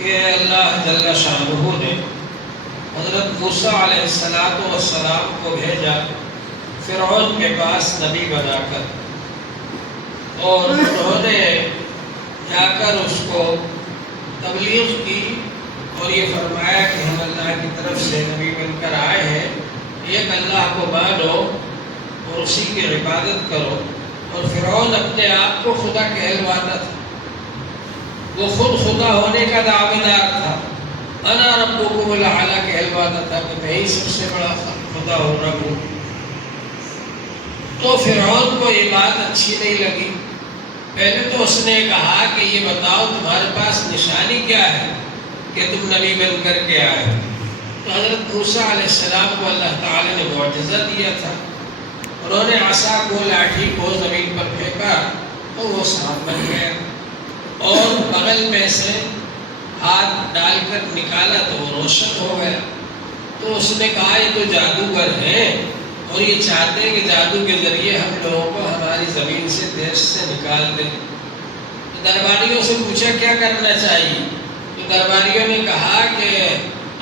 کہ اللہ جل شانہ نے حضرت موسیٰ علیہ السلام کو بھیجا فرعون کے پاس نبی بنا کر، اور انہوں نے جا کر اس کو تبلیغ کی اور یہ فرمایا کہ ہم اللہ کی طرف سے نبی بن کر آئے ہیں، ایک اللہ کو مانو اور اسی کی عبادت کرو۔ اور فرعون اپنے آپ کو خدا کہلواتا تھا، وہ خود خدا ہونے کا دعوے دار تھا، انا ربکم الاعلی کہلواتا تھا کہ میں ہی سب سے بڑا خدا ہوں، رب ہوں۔ تو فرعون کو یہ بات اچھی نہیں لگی۔ پہلے تو اس نے کہا کہ یہ بتاؤ تمہارے پاس نشانی کیا ہے کہ تم نبی بن کر کے آئے ہو۔ تو حضرت موسیٰ علیہ السلام کو اللہ تعالی نے معجزہ دیا تھا، انہوں نے عصا کو، لاٹھی کو زمین پر پھینکا تو وہ سانپ بن گیا، اور بغل میں سے ہاتھ ڈال کر نکالا تو وہ روشن ہو گیا۔ تو اس نے کہا یہ تو جادوگر ہیں اور یہ چاہتے ہیں کہ جادو کے ذریعے ہم لوگوں کو ہماری زمین سے، دیش سے نکال دیں۔ تو درباریوں سے پوچھا کیا کرنا چاہیے، تو درباریوں نے کہا کہ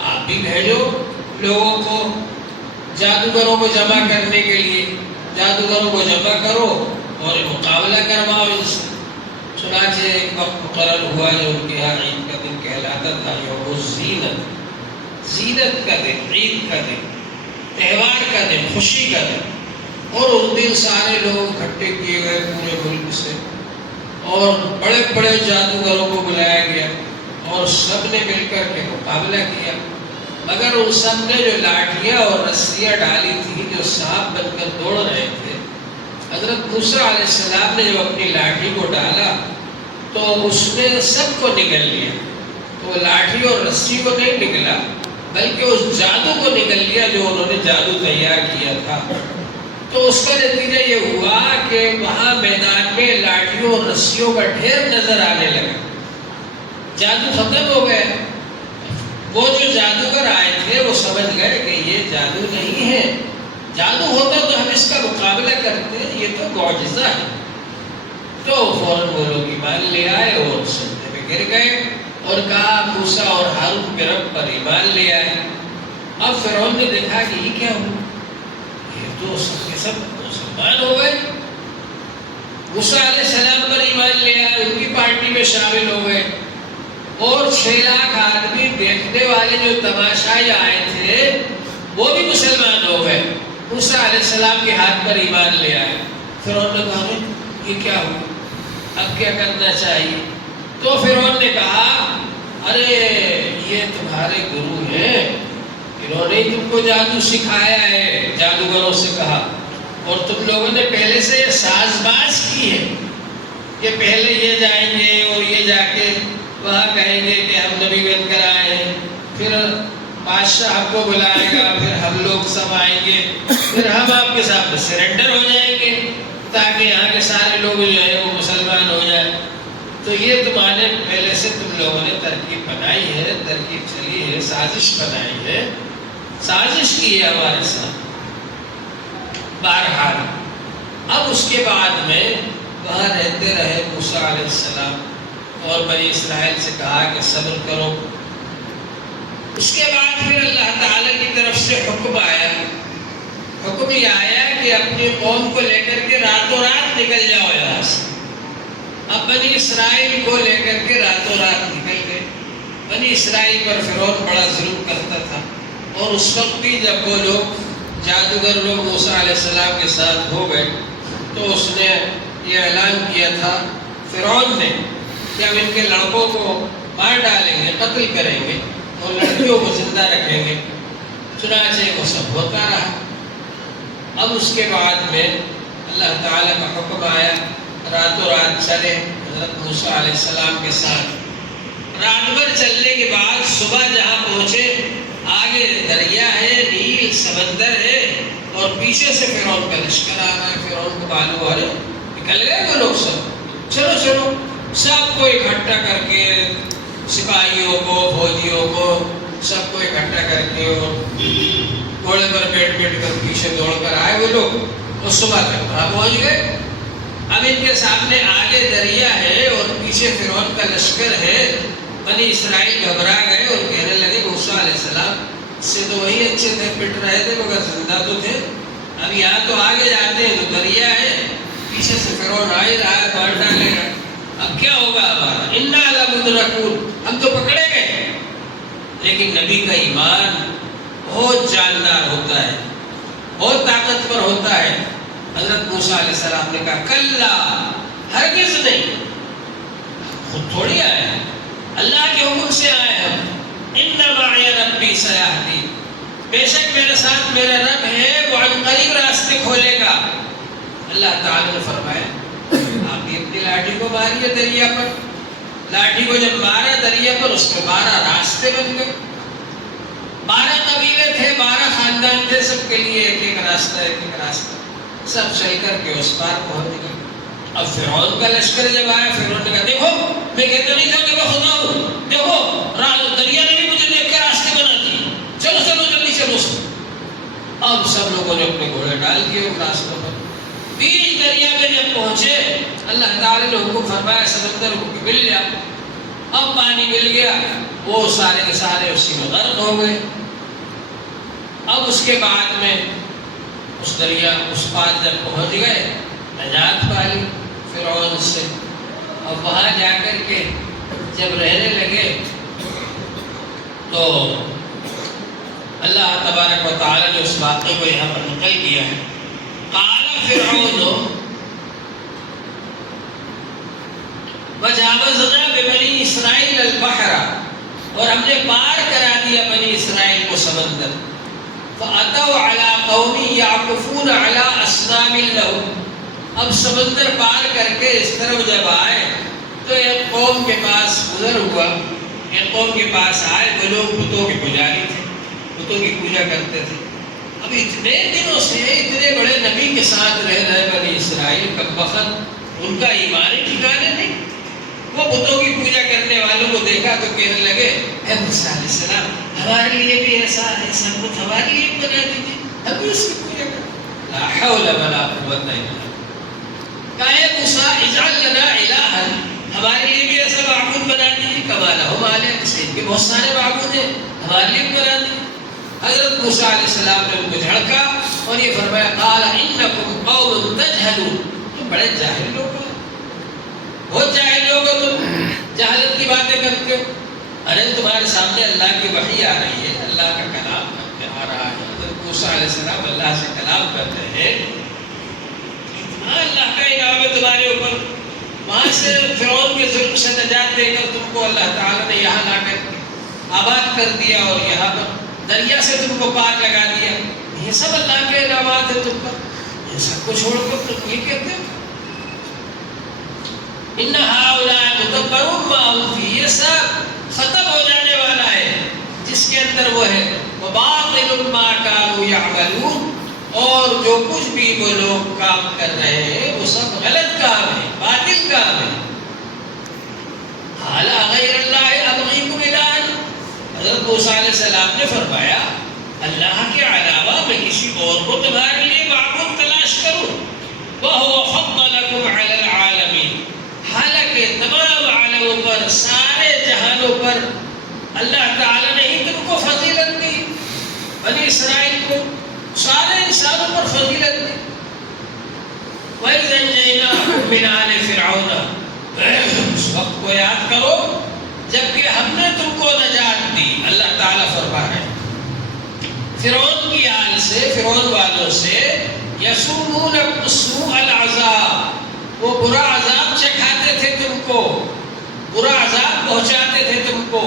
آپ بھی بھیجو لوگوں کو جادوگروں کو جمع کرنے کے لیے، جادوگروں کو جمع کرو اور مقابلہ کرواؤ ان سے۔ چنانچہ ایک وقت مقرر ہوا جو ان کے یہاں عید کا دن کہلاتا تھا، یوم الزینت، زینت کا دن، عید کا دن، تہوار کا دن، خوشی کا دن۔ اور اس دن سارے لوگ اکٹھے کیے گئے پورے ملک سے، اور بڑے بڑے جادوگروں کو بلایا گیا اور سب نے مل کر کے مقابلہ کیا، مگر ان سب نے جو لاٹھیاں اور رسیاں ڈالی تھیں، جو سانپ بن کر دوڑ رہے تھے، حضرت موسیٰ علیہ السلام نے جب اپنی لاٹھی کو ڈالا تو اس نے سب کو نگل لیا۔ تو لاٹھی اور رسی کو نہیں نگلا بلکہ اس جادو کو نگل لیا جو انہوں نے جادو تیار کیا تھا۔ تو اس کا نتیجہ یہ ہوا کہ وہاں میدان میں لاٹھیوں اور رسیوں کا ڈھیر نظر آنے لگا، جادو ختم ہو گیا۔ وہ جو جادوگر آئے تھے وہ سمجھ گئے کہ یہ جادو نہیں ہے، جادو ہوتا تو ہم اس کا مقابلہ کرتے، یہ تو معجزہ ہے۔ تو فوراً وہ لوگ ایمان لے آئے اور سجدے میں گر گئے اور کہا موسیٰ اور ہارون کے رب پر ایمان لے آئے۔ اب فرعون نے دیکھا کہ یہ کیا ہوا، یہ تو سب کے سب مسلمان ہو گئے، موسیٰ علیہ السلام پر ایمان لے آئے، ان کی پارٹی میں شامل ہو گئے، اور 6 لاکھ آدمی دیکھنے والے جو تماشائی آئے تھے وہ بھی مسلمان ہو گئے، موسیٰ علیہ السلام کے ہاتھ پر ایمان لے آئے۔ فرعون نے کہا یہ کیا ہوا، اب کیا کرنا چاہیے؟ تو فرعون نے کہا ارے یہ تمہارے گرو ہیں، انہوں نے تم کو جادو سکھایا ہے، جادوگروں سے کہا، اور تم لوگوں نے پہلے سے یہ ساز باز کی ہے کہ پہلے یہ جائیں گے اور یہ جا کے وہاں کہیں گے کہ ہم نبی بن کر آئے ہیں، پھر بادشاہ ہم کو بلائے گا، پھر ہم لوگ سب آئیں گے، پھر ہم آپ کے سامنے سرنڈر ہو جائیں گے تاکہ یہاں کے سارے لوگ جو ہیں وہ مسلمان ہو جائیں۔ تو یہ تمہارے پہلے سے تم لوگوں نے ترکیب بنائی ہے، ترکیب چلی ہے، سازش بنائی ہے، سازش کی ہے ہمارے ساتھ۔ بہرحال اب اس کے بعد میں وہاں رہتے رہے موسیٰ علیہ السلام، اور بنی اسرائیل سے کہا کہ صبر کرو۔ اس کے بعد پھر اللہ تعالیٰ کی طرف سے حکم آیا، حکم یہ آیا کہ اپنی قوم کو لے کر کے راتوں رات نکل جاؤ یہاں سے۔ اب بنی اسرائیل کو لے کر کے راتوں رات نکل گئے۔ بنی اسرائیل پر فرعون بڑا ظلم کرتا تھا، اور اس وقت بھی جب وہ لوگ جادوگر لوگ موسیٰ علیہ السلام کے ساتھ ہو گئے تو اس نے یہ اعلان کیا تھا فرعون نے کہ ہم ان کے لڑکوں کو مار ڈالیں گے، قتل کریں گے، اور لڑکیوں کو زندہ رکھیں گے۔ چنانچہ وہ سب ہوتا رہا۔ اب اس کے بعد میں اللہ تعالیٰ کا حکم آیا، راتوں رات چلے حضرت موسیٰ علیہ السلام کے ساتھ۔ رات بھر چلنے کے بعد صبح جہاں پہنچے، آگے دریا ہے، نیل سمندر ہے، اور پیچھے سے فرعون کا لشکر آ رہا ہے۔ فرعون کو معلوم ہو رہے نکل گئے وہ لوگ سب، چلو چلو، سب کو اکٹھا کر کے، سپاہیوں کو، فوجیوں کو، سب کو اکٹھا کر کے، اور گھوڑے پر بیٹھ کر پیچھے دوڑ کر آئے وہ لوگ، اور صبح تک وہاں پہنچ گئے۔ اب ان کے سامنے آگے دریا ہے اور پیچھے فرعون کا لشکر ہے، بنی اسرائیل گھبرا گئے اور کہنے لگے موسیٰ علیہ السلام سے تو وہی اچھے تھے، پٹ رہے تھے مگر زندہ تو تھے، اب یہاں تو آگے جاتے ہیں تو دریا ہے، پیچھے سے فرعون آ ہی رہا ہے، مار ڈالے گا، اب کیا ہوگا ہمارا؟ انا لمدرکون، ہم تو پکڑے گئے۔ لیکن نبی کا ایمان بہت جاندار ہوتا ہے، بہت طاقتور ہوتا ہے۔ حضرت موسیٰ علیہ السلام نے کہا کلا، ہرگز نہیں، خود تھوڑی آئے ہیں، اللہ کے حکم سے آئے ہم، ان معی ربی سیہدین، بے شک میرے ساتھ میرا رب ہے، وہ عن قریب راستے کھولے گا۔ اللہ تعالیٰ نے فرمایا آپ بھی اپنی لاٹھی کو ماریے دریا پر۔ لاٹھی کو جب مارا دریا پر، اس میں 12 راستے بن گئے، 12 قبیلے تھے، 12 خاندان تھے، سب کے لیے ایک ایک راستہ، ایک ایک راستہ، سب چل کر کے اس پار پہنچ گئے۔ اب فرعون کا لشکر جب آیا، فرعون نے کہا دیکھو میں کہتا نہیں تھا کہ میں خدا ہوں، دیکھو دریا نے بھی مجھے دیکھ کے راستے بنا دیے، چلو چلو جلدی چلو۔ اب سب لوگوں نے اپنے گھوڑے ڈال دیے ان راستوں پر، بیچ دریا میں جب پہنچے اللہ تعالی نے حکم فرمایا سمندر کو مل جا۔ اب پانی مل گیا، وہ سارے کے سارے اسی میں غرق ہو گئے۔ اب اس کے بعد میں اس دریا اس پار جب پہنچ گئے، نجات پالی فرعون سے، اور وہاں جا کر کے جب رہنے لگے تو اللہ تبارک و تعالی نے اس واقعے کو یہاں پر نقل کیا ہے۔ قال فرعون وجاوزنا ببنی اسرائیل البحر، اور ہم نے پار کرا دیا بنی اسرائیل کو سمندر، فأتوا على قوم يعكفون على أصنام لهم، اب سمندر پار کر کے اس طرف جب آئے تو ایک قوم کے پاس گزر ہوا، ایک قوم کے پاس آئے، وہ لوگ بتوں کے پجاری تھے، بتوں کی پوجا کرتے تھے۔ اب اتنے دنوں سے اتنے بڑے نبی کے ساتھ رہ رہے بنی اسرائیل، کم وقت ان کا ایمان ٹھکانے نہیں۔ وہ بتوں کی پوجا کرنے والوں کو دیکھا تو کہنے لگے اے موسیٰ علیہ السلام ہمارے لیے بھی ایسا بت ہمارے لیے بنا دیجیے، ہم بھی اس کی پوجا کریں۔ لا حول ولا قوت الا باللہ، کہا اے موسیٰ اجعل لنا الہا، ہمارے لیے بھی ایسا معبود بنا دیجیے، کما لہم آلہۃ، جیسے ان کے بہت سارے معبود ہیں، ہمارے لیے بھی بنا دیجیے۔ حضرت موسیٰ علیہ السلام نے ان کو جھڑکا اور یہ فرمایا قال انکم قوم تجہلون، تم بڑے جاہل لوگ ہو، بہت جاہل لوگ ہو، تم جہالت کی باتیں کرتے ہو۔ ارے تمہارے سامنے اللہ کی وحی آ رہی ہے، اللہ کا کلام آ رہا ہے، حضرت موسیٰ علیہ السلام اللہ سے کلام کرتے ہیں، اتنا اللہ کا انعام ہے تمہارے اوپر، وہاں سے فرعون کے ظلم سے نجات دے کر تم کو اللہ تعالیٰ نے یہاں لا کر آباد کر دیا اور یہاں پر دریا سے تم کو پار لگا دیا، یہ سب اللہ کے انعامات ہیں تم پر، یہ سب کو چھوڑ کر تم یہ کہتے ہو ان ہؤلاء متبر ما هم فیہ، یہ سب ختم ہو جانے والا ہے جس کے اندر وہ ہے، وباطل ما كانوا يعملون، اور جو کچھ بھی وہ لوگ کام کر رہے ہیں وہ سب غلط کام ہے، باطل کام ہے۔ قال غیر اللہ ابغیکم الہا، حضرت موسیٰ علیہ السلام نے فرمایا اللہ کے علاوہ میں کسی اور کو تمہارے لیے معبود تلاش کروں، وَهُوَ فَضَّلَكُمْ عَلَى الْعَالَمِينَ، حالانکہ تمام عالموں پر، سارے جہانوں پر اللہ تعالیٰ نے ہی تم کو فضیلت دی، بنی اسرائیل کو، سارے انسانوں پر فضیلت دی۔ وَإِذْ أَنجَيْنَاكُم مِّنْ آلِ فِرْعَوْنَ، اس وقت کو یاد کرو جبکہ ہم نے تم کو نجات دی، اللہ تعالیٰ فرما رہے ہیں، فرعون کی آل سے، فرعون والوں سے، یسومونکم سوء العذاب، وہ برا عذاب چکھاتے تھے تم کو، برا عذاب پہنچاتے تھے تم کو،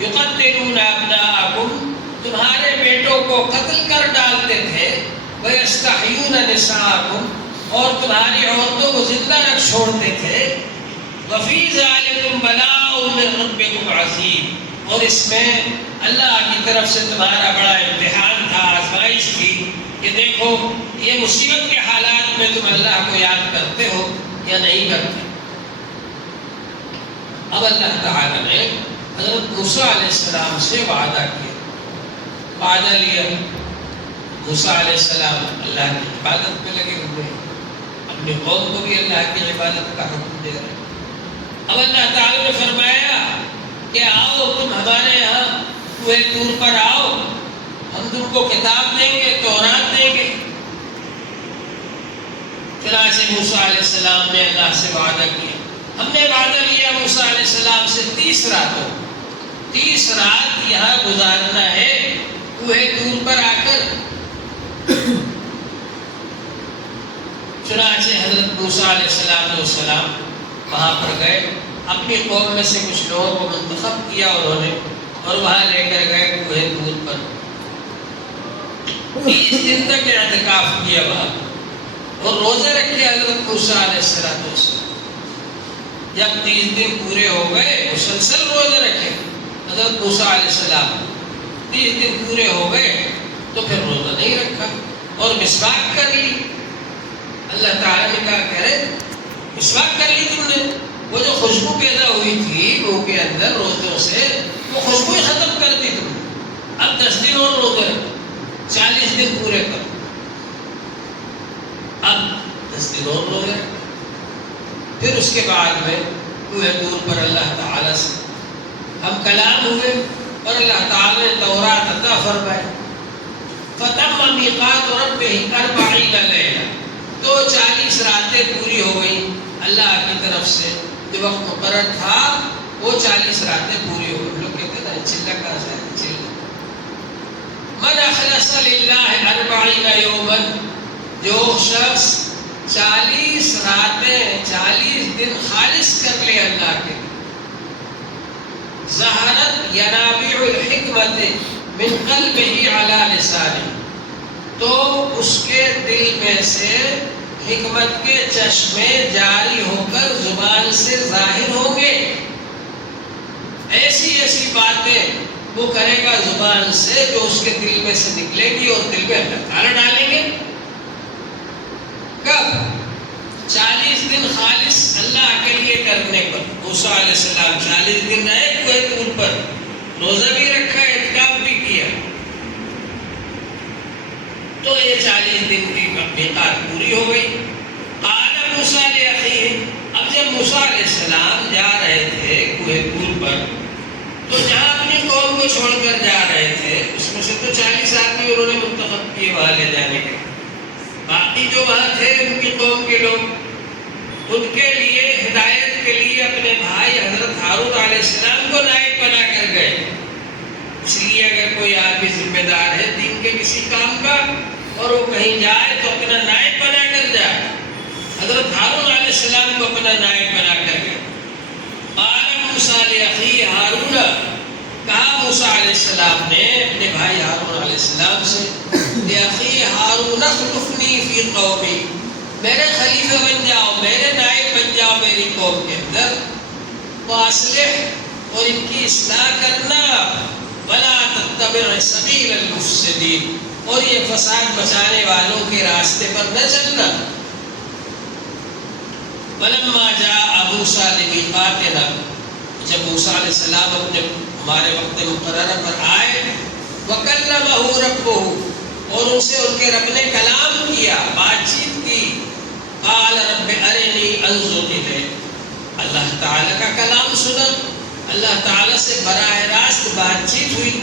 یقتلون ابناءکم، تمہارے بیٹوں کو قتل کر ڈالتے تھے، ویستحیون نساءکم، اور تمہاری عورتوں کو زندہ رکھ چھوڑتے تھے، وفی ذالکم بلاء من ربکم عظیم، اور اس میں اللہ کی طرف سے تمہارا بڑا امتحان تھا، آزمائش تھی کہ دیکھو یہ مصیبت کے حالات میں تم اللہ کو یاد کرتے ہو یا نہیں کرتے۔ اب اللہ تعالیٰ نے حضرت موسیٰ علیہ السلام سے وعدہ کیا، وعدہ لیا، موسیٰ علیہ السلام اللہ کی عبادت میں لگے ہوئے ہیں، اپنے قوم کو بھی اللہ کی عبادت کا حکم دے رہے ہیں۔ اب اللہ تعالیٰ نے فرمایا کہ آؤ کوہ طور پر آؤ، ہم تم کو کتاب دیں گے، تورات دیں گے۔ چنانچہ موسیٰ علیہ السلام نے اللہ سے وعدہ کیا، ہم نے وعدہ لیا موسیٰ علیہ السلام سے 30 راتوں، 30 رات یہاں گزارنا ہے کوہ طور پر آ کر۔ چنانچہ حضرت موسیٰ علیہ السلام وہاں پر گئے، اپنی قوم میں سے کچھ لوگوں کو منتخب کیا انہوں نے، اور وہاں لے کر گئے کوہ طور پر۔ 30 دن تک اعتکاف کیا وہاں، اور روزے رکھے حضرت موسیٰ علیہ السلام۔ جب 30 دن پورے ہو گئے، مسلسل روزے رکھے حضرت موسیٰ علیہ السلام، 30 دن پورے ہو گئے تو پھر روزہ نہیں رکھا اور مسواک کر لی۔ اللہ تعالیٰ نے کہا کہ ارے مسواک کر لی تم نے، وہ جو خوشبو پیدا ہوئی تھی منہ کے اندر روزوں سے، وہ خوشبو ہی ختم کر دی تم نے۔ اب 10 دن اور روزے رکھو، 40 دن پورے کرو، اب 10 دن اور روزے رکھو۔ پھر اس کے بعد میں کوہ طور پر اللہ تعالیٰ سے ہم کلام ہوئے، اور اللہ تعالیٰ نے تورات عطا فرمائی۔ فَتَمَّ مِيقَاتُ رَبِّهِ 40 لَيْلَةً، تو 40 راتیں پوری ہو گئی اللہ کی طرف سے، جو وقت مقرر تھا وہ 40 راتیں پوری ہو گئی۔ لوگ کہتے ہیں نا چلہ کا ہے چلہ۔ من اخلص للہ 40 یوما، جو شخص 40 راتیں 40 دن خالص کر لے اللہ کے، ظہرت ینابیع الحکمت من قلبہ علی لسانہ، تو اس کے دل میں سے حکمت کے چشمے جاری ہو کر زبان سے ظاہر ہوں گے۔ ایسی ایسی باتیں وہ کرے گا زبان سے جو اس کے دل میں سے نکلے گی اور دل میں اللہ تعالیٰ ڈالیں گے۔ کب؟ 40 دن خالص اللہ کے لیے کرنے پر۔ موسیٰ علیہ السلام 40 دن رہے کوہ طور پر، روزہ بھی رکھا، اعتکاف بھی کیا، تو یہ 40 دن کی میقات پوری ہو گئی۔ قال موسیٰ لأخیہ، اب جب موسیٰ علیہ السلام جا رہے تھے کوہ طور پر، تو جہاں اپنی قوم کو چھوڑ کر جا رہے تھے اس میں سے تو 40 آدمی انہوں نے منتخب کیے وہاں لے جانے کے، باقی جو وہاں تھے ان کی قوم کے لوگ، ان کے لیے ہدایت کے لیے اپنے بھائی حضرت ہارون علیہ السلام کو نائب بنا کر گئے۔ اس لیے اگر کوئی آدمی ذمہ دار ہے دین کے کسی کام کا اور وہ کہیں جائے تو اپنا نائب بنا کر جائے۔ حضرت ہارون علیہ السلام کو اپنا نائب بنا کر گئے۔ قال موسیٰ لأخیہ ہارون، کہا موسیٰ علیہ السلام نے اپنے بھائی ہارون علیہ السلام سے، لأخیہ ہارون اخلفنی فی قومی، میرے خلیفہ بن جاؤ، میرے نائب بن جاؤ میری قوم کے اندر، واصلح، اور ان کی اصلاح کرنا، ولا تتبع سبیل المفسدین، اور یہ فساد مچانے والوں کے راستے پر نہ چلنا۔ فلما جاء موسیٰ لمیقاتنا، جب موسیٰ علیہ السلام اپنے ہمارے وقت مقررہ پر آئے، وکلمہ ربہ، اور ان سے ان کے رب نے کلام کیا، بات چیت کی، قال رب ارنی انظر الیک، اللہ تعالیٰ کا کلام سنا، اللہ تعالیٰ سے براہ راست بات چیت ہوئی،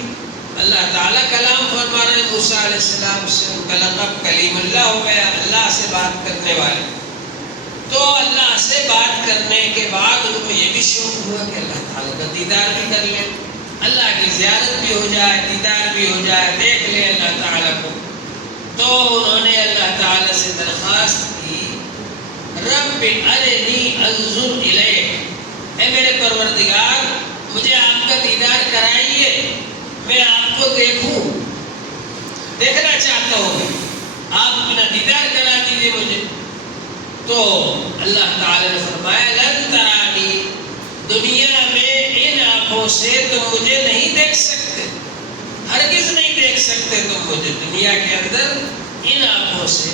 اللہ تعالیٰ کلام فرما رہے موسیٰ علیہ السلام سے، ان کا لقب کلیم اللہ ہو گیا، اللہ سے بات کرنے والے۔ تو اللہ سے بات کرنے کے بعد ان کو یہ بھی شوق ہوا کہ اللہ تعالیٰ کا دیدار بھی کر لیں، اللہ کی زیارت بھی ہو جائے، دیدار بھی ہو جائے، دیکھ لیں اللہ تعالیٰ کو۔ تو انہوں نے اللہ تعالیٰ سے درخواست کی، رب ارنی انظر الیک، اے میرے پروردگار مجھے آپ کا دیدار کرائیے، میں آپ کو دیکھوں، دیکھنا چاہتا ہوں، آپ اپنا دیدار کرا دیجیے مجھے۔ تو اللہ تعالیٰ نے فرمایا لن ترانی، دنیا میں ان آنکھوں سے تم مجھے نہیں دیکھ سکتے، ہرگز نہیں دیکھ سکتے تم مجھے دنیا کے اندر ان آنکھوں سے،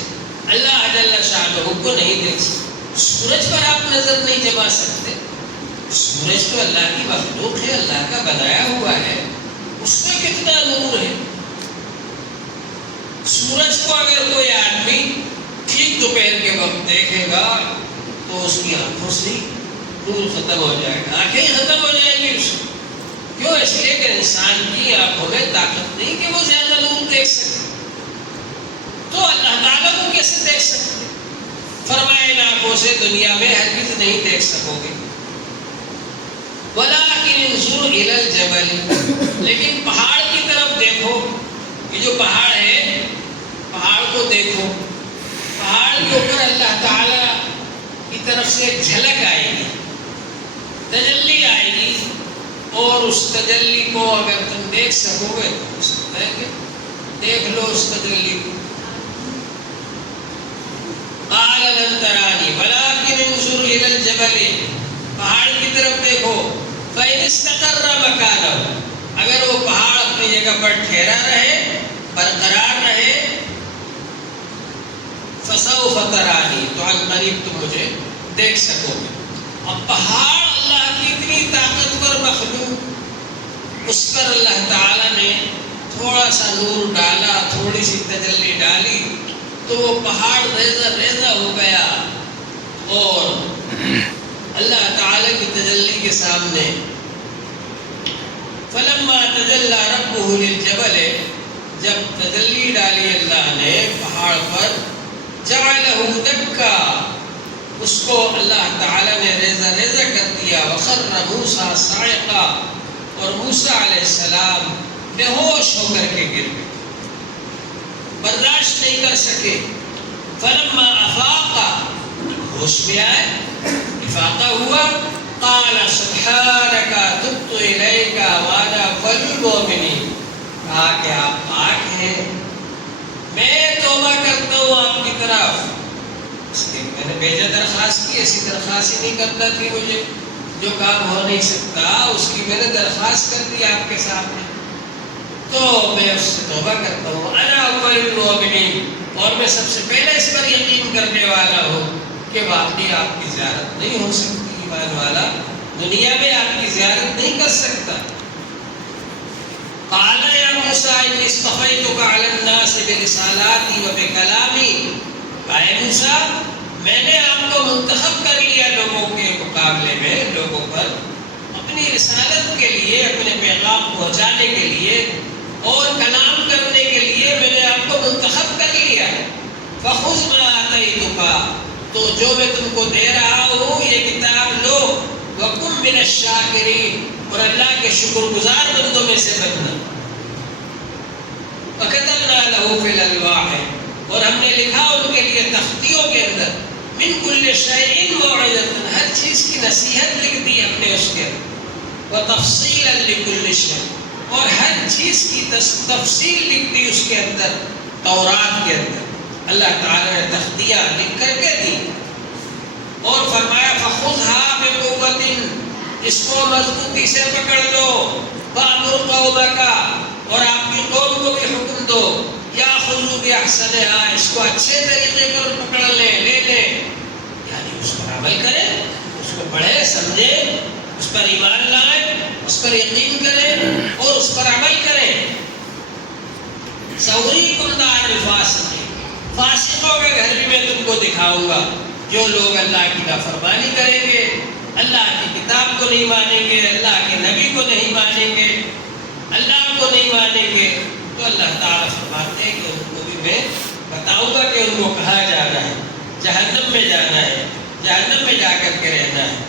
اللہ جل شانہ کو نہیں دیکھ سکتے۔ سورج پر آپ نظر نہیں جما سکتے، سورج تو اللہ کی مخلوق ہے، اللہ کا بنایا ہوا ہے، اس میں کتنا نور ہے۔ سورج کو اگر کوئی آدمی ٹھیک دوپہر کے وقت دیکھے گا تو اس کی آنکھوں سے نور ختم ہو جائے گا، آنکھیں ختم ہو جائیں گی اس کی۔ کیوں؟ اس لیے کہ انسان کی آنکھوں میں طاقت نہیں کہ وہ زیادہ نور دیکھ سکے، تو اللہ تعالیٰ کو کیسے دیکھ سکتے؟ فرمائے ان آنکھوں سے دنیا میں ہرگز نہیں دیکھ سکو گے۔ وَلَٰكِنِ انظُرْ إِلَى الْجَبَلِ، لیکن پہاڑ کی طرف دیکھو، یہ جو پہاڑ ہے پہاڑ کو دیکھو، پہاڑ کے اوپر اللہ تعالیٰ کی طرف سے ایک جھلک آئے گی، تجلی آئے گی، اور اس تجلی کو اگر تم دیکھ سکو گے تو ہو سکتا ہے کہ دیکھ لو اس تجلی کو۔ قال لن ترانی ولكن انظر الى الجبل، پہاڑ کی طرف دیکھو، فإن استقر مكانه، اگر وہ پہاڑ اپنی جگہ پر ٹھہرا رہے، برقرار رہے، فسوف ترانی، تو عن قریب تم مجھے دیکھ سکو گے۔ اب پہاڑ اللہ کی اتنی طاقتور مخلوق، اس پر اللہ تعالیٰ نے تھوڑا سا نور ڈالا، تھوڑی سی تجلی ڈالی تو وہ پہاڑ ریزہ ریزہ ہو گیا، اور اللہ تعالیٰ کی تجلی کے سامنے فلما تجلی ربہ للجبل، جب تجلی ڈالی اللہ نے پہاڑ پر، جعلہ دکا، اس کو اللہ تعالیٰ نے ریزہ ریزہ کر دیا، وخر موسیٰ صاعقا، اور موسیٰ علیہ السلام بے ہوش ہو کر کے گر گئے، برداشت نہیں کر سکے۔ فلما افاقا، ہوش میں آئے، افاقہ ہوا، قال سبحانک تبت الیک وانا اول المؤمنین، کہا کہ آپ پاک ہیں، میں توبہ کرتا ہوں آپ کی طرف، اس لیے میں نے بھیجا درخواست کی، ایسی درخواست ہی نہیں کرتا کہ مجھے جو کام ہو نہیں سکتا اس کی میں نے درخواست کر دی آپ کے سامنے، تو میں اس سے توبہ کرتا ہوں، انا اول المؤمنین، اور میں سب سے پہلے اس پر یقین کرنے والا ہوں کہ واقعی آپ کی زیارت نہیں ہو سکتی، ایمان والا دنیا میں آپ کی زیارت نہیں کر سکتا۔ قال یا موسیٰ انی اصطفیتک علی الناس برسالاتی و بکلامی، اے موسیٰ میں نے آپ کو منتخب کر لیا لوگوں کے مقابلے میں، لوگوں پر اپنی رسالت کے لیے، اپنے پیغام پہنچانے کے لیے اور کلام کرنے کے لیے میں نے آپ کو منتخب کر لیا۔ فخذ ما آتیتک، تو جو میں تم کو دے رہا ہوں یہ کتاب لو، وکن من الشاکرین، اور اللہ کے شکر گزار بندوں میں سے بننا۔ وکتبنا لہ فی الالواح، اور ہم نے لکھا ان کے لیے تختیوں کے اندر، من کل شیء موعظۃ، ہر چیز کی نصیحت لکھ دی ہم نے اس کے اندر، وتفصیلا لکل شیء، اور ہر چیز کی تفصیل لکھ دی اس کے اندر، تورات کے اندر اللہ تعالیٰ نے تختیاں لکھ کر کے دی، اور فرمایا فخذھا بقوۃ، اس کو مضبوطی سے پکڑ لو، وامر قومک، اور آپ کی قوم کو بھی حکم دو، یاخذوا باحسنھا، اس کو اچھے طریقے پر پکڑ لے لیں، یعنی اس پر عمل کریں، اس کو پڑھیں سمجھیں، اس پر ایمان لائیں، اس پر یقین کریں اور اس پر عمل کریں۔ سأریکم دار الفاسقین، فاسقوں کا گھر بھی میں تم کو دکھاؤں گا، جو لوگ اللہ کی نافرمانی کریں گے، اللہ کی کتاب کو نہیں مانیں گے، اللہ کے نبی کو نہیں مانیں گے، اللہ کو نہیں مانیں گے، تو اللہ تعالیٰ فرماتے ہیں کہ ان کو بھی میں بتاؤں گا کہ ان کو کہاں جانا ہے، جہنم میں جانا ہے، جہنم میں جا کر کے رہنا ہے۔